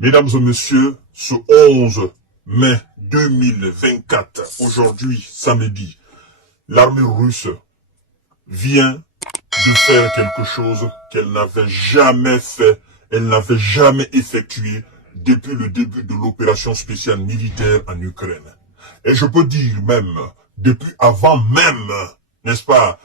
Mesdames et messieurs, ce 11 mai 2024, aujourd'hui, samedi, l'armée russe vient de faire quelque chose qu'elle n'avait jamais fait, elle n'avait jamais effectué depuis le début de l'opération spéciale militaire en Ukraine. Et je peux dire même, depuis avant même, n'est-ce pas,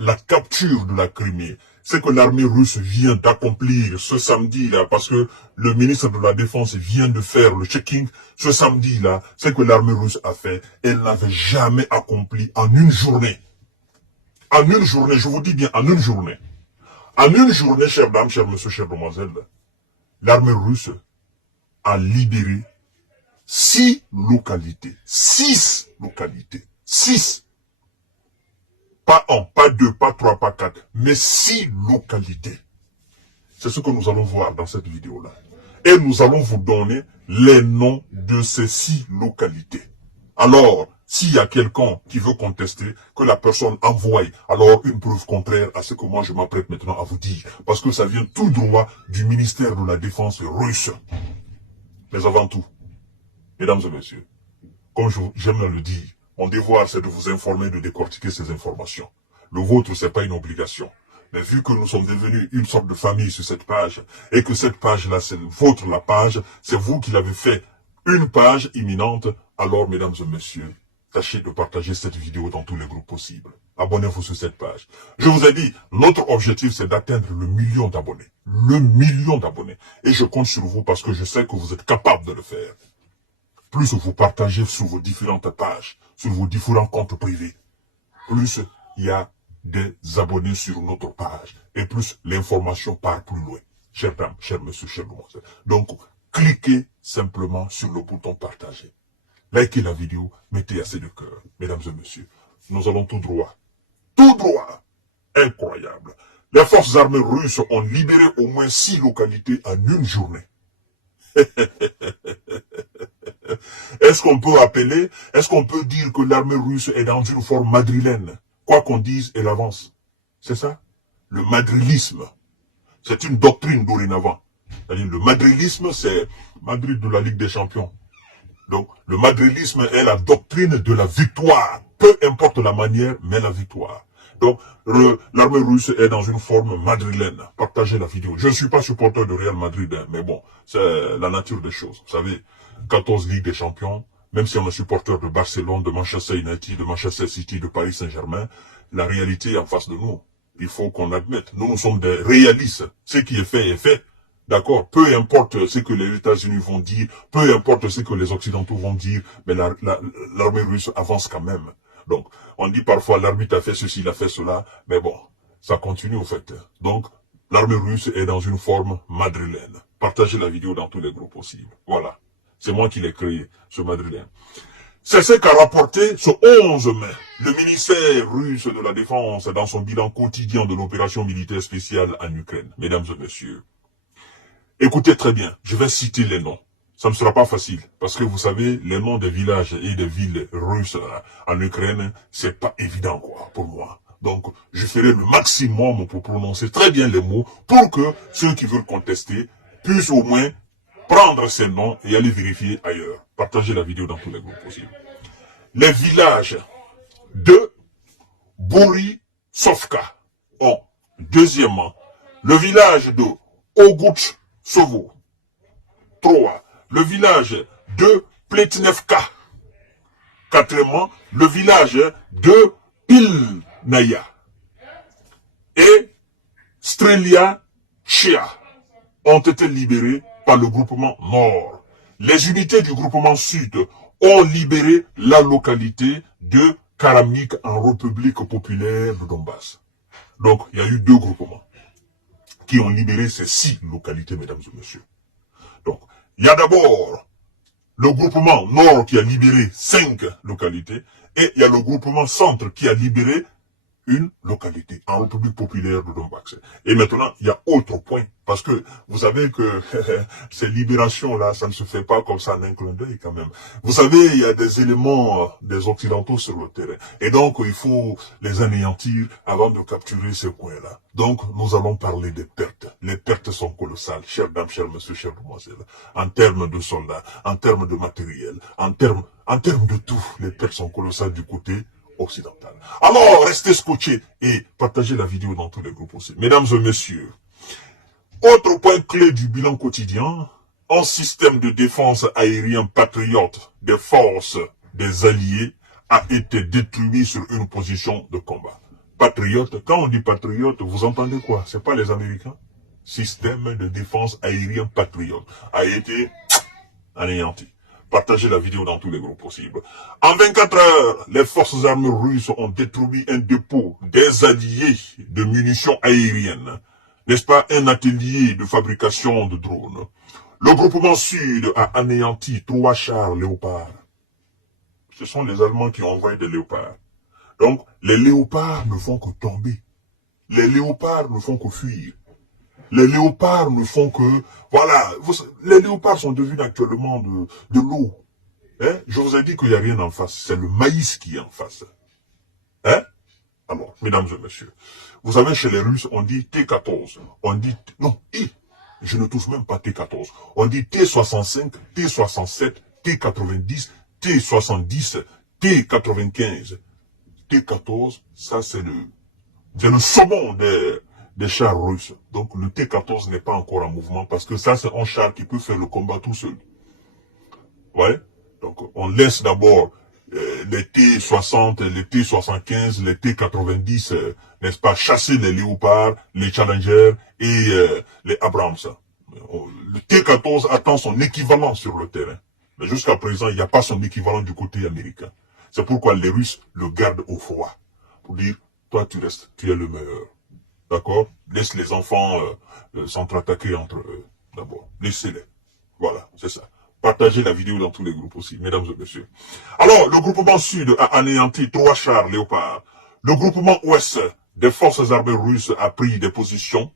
la capture de la Crimée, c'est que l'armée russe vient d'accomplir ce samedi-là, parce que le ministre de la Défense vient de faire le checking, ce samedi-là, c'est que l'armée russe a fait, elle n'avait jamais accompli en une journée. En une journée, je vous dis bien, en une journée. En une journée, chers dames, chers messieurs, chères demoiselles, l'armée russe a libéré 6 localités. 6 localités. 6. Pas 1, pas 2, pas 3, pas 4, mais 6 localités. C'est ce que nous allons voir dans cette vidéo-là. Et nous allons vous donner les noms de ces 6 localités. Alors, s'il y a quelqu'un qui veut contester, que la personne envoie alors une preuve contraire à ce que moi je m'apprête maintenant à vous dire. Parce que ça vient tout droit du ministère de la Défense russe. Mais avant tout, mesdames et messieurs, comme j'aime le dire, mon devoir c'est de vous informer, de décortiquer ces informations. Le vôtre, c'est pas une obligation. Mais vu que nous sommes devenus une sorte de famille sur cette page, et que cette page-là, c'est votre la page, c'est vous qui l'avez fait une page imminente, alors mesdames et messieurs, tâchez de partager cette vidéo dans tous les groupes possibles. Abonnez-vous sur cette page. Je vous ai dit, notre objectif c'est d'atteindre le 1 million d'abonnés. Le 1 million d'abonnés. Et je compte sur vous parce que je sais que vous êtes capable de le faire. Plus vous partagez sur vos différentes pages, sur vos différents comptes privés, plus il y a des abonnés sur notre page. Et plus l'information part plus loin. Chers dames, chers messieurs, chers demoiselles. Donc, cliquez simplement sur le bouton partager. Likez la vidéo, mettez assez de cœur. Mesdames et messieurs, nous allons tout droit. Tout droit. Incroyable. Les forces armées russes ont libéré au moins 6 localités en une journée. Est-ce qu'on peut dire que l'armée russe est dans une forme madrilène? Quoi qu'on dise, elle avance. C'est ça? Le madrilisme. C'est une doctrine dorénavant. C'est-à-dire, le madrilisme, c'est Madrid de la Ligue des Champions. Donc, le madrilisme est la doctrine de la victoire. Peu importe la manière, mais la victoire. Donc, l'armée russe est dans une forme madrilène. Partagez la vidéo. Je ne suis pas supporter de Real Madrid, hein, mais bon, c'est la nature des choses. Vous savez, 14 Ligues des Champions, même si on est supporter de Barcelone, de Manchester United, de Manchester City, de Paris Saint-Germain, la réalité est en face de nous. Il faut qu'on admette. Nous sommes des réalistes. Ce qui est fait est fait. D'accord, peu importe ce que les États-Unis vont dire, peu importe ce que les Occidentaux vont dire, mais l'armée russe avance quand même. Donc, on dit parfois l'arbitre a fait ceci, il a fait cela, mais bon, ça continue au fait. Donc, l'armée russe est dans une forme madrilène. Partagez la vidéo dans tous les groupes possibles. Voilà, c'est moi qui l'ai créé, ce madrilène. C'est ce qu'a rapporté ce 11 mai le ministère russe de la Défense dans son bilan quotidien de l'opération militaire spéciale en Ukraine. Mesdames et messieurs, écoutez très bien, je vais citer les noms. Ça ne sera pas facile, parce que vous savez, les noms des villages et des villes russes en Ukraine, c'est pas évident quoi pour moi. Donc, je ferai le maximum pour prononcer très bien les mots, pour que ceux qui veulent contester puissent au moins prendre ces noms et aller vérifier ailleurs. Partagez la vidéo dans tous les groupes possibles. Les villages de Borisovka ont, deuxièmement, le village de Ogutsovo. 3. Le village de Pletnevka. 4. Le village de Pilnaya. Et Strelia Shea ont été libérés par le groupement Nord. Les unités du groupement Sud ont libéré la localité de Karamnik en République populaire de Donbass. Donc, il y a eu 2 groupements qui ont libéré ces 6 localités, mesdames et messieurs. Donc, il y a d'abord le groupement Nord qui a libéré 5 localités et il y a le groupement Centre qui a libéré une localité en République populaire de Donbass. Et maintenant, il y a autre point, parce que vous savez que ces libérations-là, ça ne se fait pas comme ça en un clin d'œil quand même. Vous savez, il y a des éléments des Occidentaux sur le terrain. Et donc, il faut les anéantir avant de capturer ces coins-là. Donc, nous allons parler des pertes. Les pertes sont colossales, chères dames, chers messieurs, chères demoiselles. En termes de soldats, en termes de matériel, en termes de tout, les pertes sont colossales du côté occidental. Alors, restez scotchés et partagez la vidéo dans tous les groupes aussi. Mesdames et messieurs, autre point clé du bilan quotidien, un système de défense aérien patriote des forces des Alliés a été détruit sur une position de combat. Patriote, quand on dit patriote, vous entendez quoi? C'est pas les Américains? Système de défense aérien patriote a été anéanti. Partagez la vidéo dans tous les groupes possibles. En 24 heures, les forces armées russes ont détruit un dépôt des alliés de munitions aériennes. N'est-ce pas un atelier de fabrication de drones. Le groupement sud a anéanti 3 chars léopards. Ce sont les Allemands qui ont envoyé des léopards. Donc, les léopards ne font que tomber. Les léopards ne font que fuir. Les léopards ne font que... Voilà, les léopards sont devenus actuellement de l'eau. Hein? Je vous ai dit qu'il n'y a rien en face. C'est le maïs qui est en face. Hein? Alors, mesdames et messieurs, vous savez, chez les Russes, on dit T-14. On dit... Non, je ne touche même pas T-14. On dit T-65, T-67, T-90, T-70, T-95. T-14, ça c'est le saumon des chars russes. Donc le T-14 n'est pas encore en mouvement parce que ça c'est un char qui peut faire le combat tout seul. Ouais. Donc on laisse d'abord les T-60, les T-75, les T-90, n'est-ce pas, chasser les léopards, les Challengers et les Abrams. Le T-14 attend son équivalent sur le terrain. Mais jusqu'à présent, il n'y a pas son équivalent du côté américain. C'est pourquoi les Russes le gardent au froid. Pour dire, toi tu restes, tu es le meilleur. D'accord? Laisse les enfants s'entre-attaquer entre eux. D'abord, laissez-les. Voilà, c'est ça. Partagez la vidéo dans tous les groupes aussi, mesdames et messieurs. Alors, le groupement sud a anéanti 3 chars léopards. Le groupement ouest des forces armées russes a pris des positions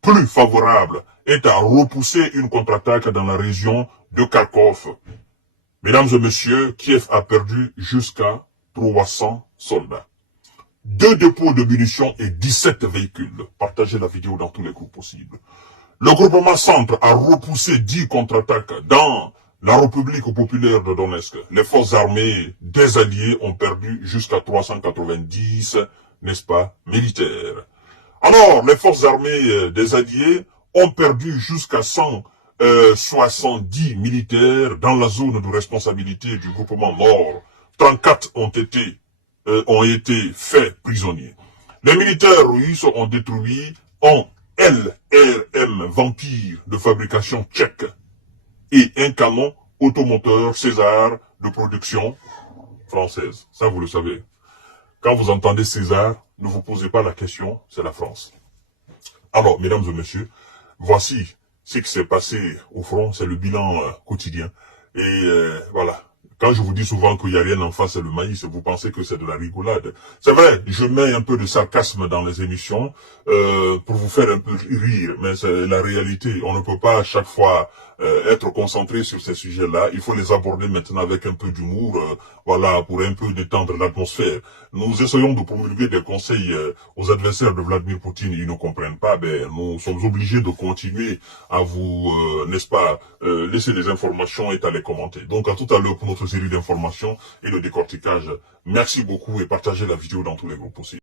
plus favorables et a repoussé une contre-attaque dans la région de Kharkov. Mesdames et messieurs, Kiev a perdu jusqu'à 300 soldats. 2 dépôts de munitions et 17 véhicules. Partagez la vidéo dans tous les groupes possibles. Le groupement centre a repoussé 10 contre-attaques dans la République populaire de Donetsk. Les forces armées des Alliés ont perdu jusqu'à 390, n'est-ce pas, militaires. Alors, les forces armées des Alliés ont perdu jusqu'à 170 militaires dans la zone de responsabilité du groupement Nord. 34 ont été faits prisonniers. Les militaires russes ont détruit un LRM Vampire de fabrication tchèque et un canon automoteur César de production française. Ça, vous le savez. Quand vous entendez César, ne vous posez pas la question, c'est la France. Alors, mesdames et messieurs, voici ce qui s'est passé au front, c'est le bilan quotidien. Et voilà. Quand je vous dis souvent qu'il n'y a rien en face, c'est le maïs, vous pensez que c'est de la rigolade. C'est vrai, je mets un peu de sarcasme dans les émissions pour vous faire un peu rire, mais c'est la réalité. On ne peut pas à chaque fois être concentré sur ces sujets-là. Il faut les aborder maintenant avec un peu d'humour, voilà, pour un peu détendre l'atmosphère. Nous essayons de promulguer des conseils aux adversaires de Vladimir Poutine, ils ne comprennent pas, ben nous sommes obligés de continuer à vous, n'est-ce pas, laisser des informations et à les commenter. Donc à tout à l'heure pour notre série d'informations et de décortiquage. Merci beaucoup et partagez la vidéo dans tous les groupes aussi.